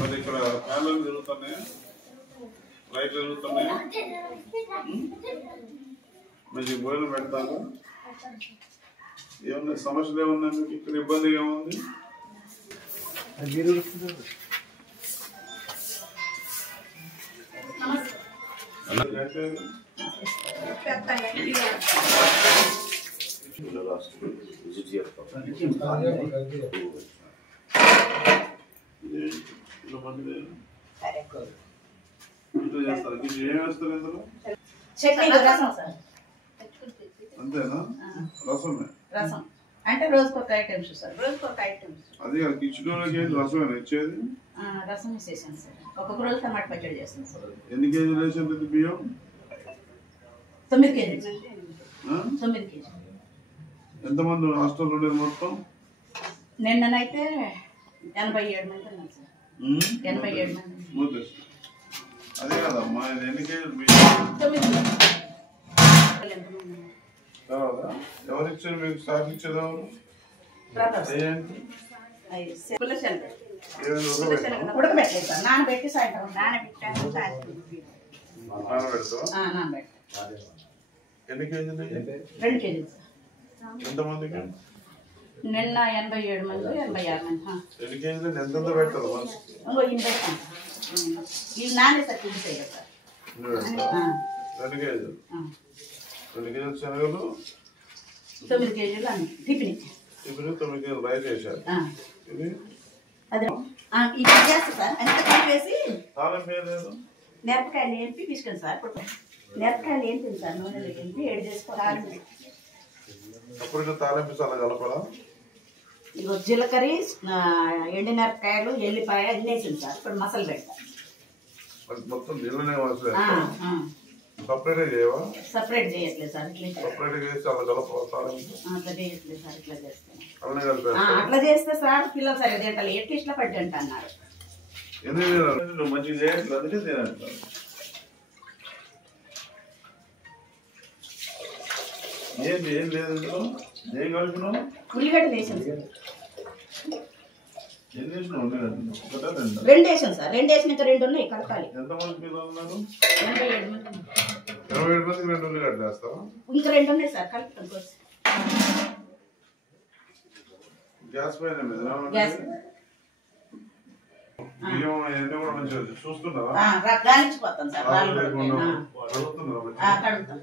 మరి ఇక్కడ ఫ్యాన్లు తిరుగుతున్నాయా, లైట్లు తిరుగుతున్నాయా? మీకు భోజనం పెడతాను. ఏమన్నా సమస్యలు ఏమన్నా మీకు ఇక్కడ ఇబ్బంది ఏముంది? అంతేనా? రసమే రసం అంటే రోజుకొక ఐటమ్స్ సార్, రోజుకొక ఐటమ్స్. అదే కిచెన్లోకి రసమేనా ఇచ్చేది? రసం వేసేసాను సార్. ఒక్కొక్క రోజు టమాటా పచ్చడి చేస్తాను సార్. ఎన్ని కేజీలు వేసాను బియ్యం? 9 కేజీలు. 9 కేజీలు. ఎంతమంది హాస్టల్ ఉండేది మొత్తం? నిన్ననైతే 87 మంది ఉన్నారు సార్. 87 మంది. అదే కదమ్మా, ఇది ఎన్ని కేజీలు బియ్యం? ఎవరు ఇచ్చారు మీకు? స్టాక్ ఇచ్చేది ఎవరు? ఉడకబెట్టలేదు సార్, నానబెట్టి సాయంత్రం నానబెట్టాను. ఎన్ని కేజీలు? 2 కేజీలు సార్. ఎంతమందికి? నిన్న 87 మంది, 86 మంది. ఎన్ని కేజీలు? ఎంత పెట్టాలి? ఇంకో ఇన్ని పెట్టాను. ఇవి నానే సార్ చూపిస్తాయి కదా సార్. 2 కేజీలు. 2 కేజీలు శనగలు, 9 కేజీలు అన్ని టిఫిన్. 9 కేజీలు రైస్ వేసారు. ఇది అదే ఇది చేస్తా సార్. అంత కలిపేసి తాళం లేదు, మిరపకాయలు ఏంపి తీసుకొని సార్. మిరపకాయలు ఏంటి సార్, నూనెలో ఏంపి ఏడు చేసుకోవాలి. అప్పుడు తాళంపి చాలా కలపరా? ఇగో జీలకర్ర, ఎండుమిరపకాయలు, ఎల్లిపాయ అన్నీ వేసింది సార్. ఇప్పుడు మసాలా పెడతా. మొత్తం నీళ్ళనే సపరేట్ చేయవా? సపరేట్ చేయట్లేదు సార్. సపరేట్ చేసి అలా కలపాలి. అట్లా చేయట్లేదు సార్, ఇట్లా చేస్తాను. అట్లా చేస్తే సార్ పిల్లలు సరిగ్గా తింటారు. ఎట్లా ఇట్లా పట్టి అంటున్నారు. నువ్వు మంచిగా చేయట్లేదు, అందుకే తినంటారు. ఏంటి ఏం లేదు ఇందులో? ఏం కలిపినావు? ఉల్లిగడ్డ వేసాను సార్. ఏం చేసినావు? ఉల్లిగడ్డ 2 వేసాను సార్. 2 వేసిన ఇంకా 2 ఉన్నాయి, కలపాలి. ఎంతమంది పిల్లలు ఉన్నారు? 87 మంది. 87 మందికి 2 ఉల్లిగడ్డలు వేస్తావా? ఇంకా 2 ఉన్నాయి సార్, కలుపుతాను. గ్యాస్ పైన బియ్యం అవన్నీ కూడా మంచిగా చూస్తున్నావా? గాలించిపోతాను సార్. కడుగుతున్నావా? కడుగుతాను.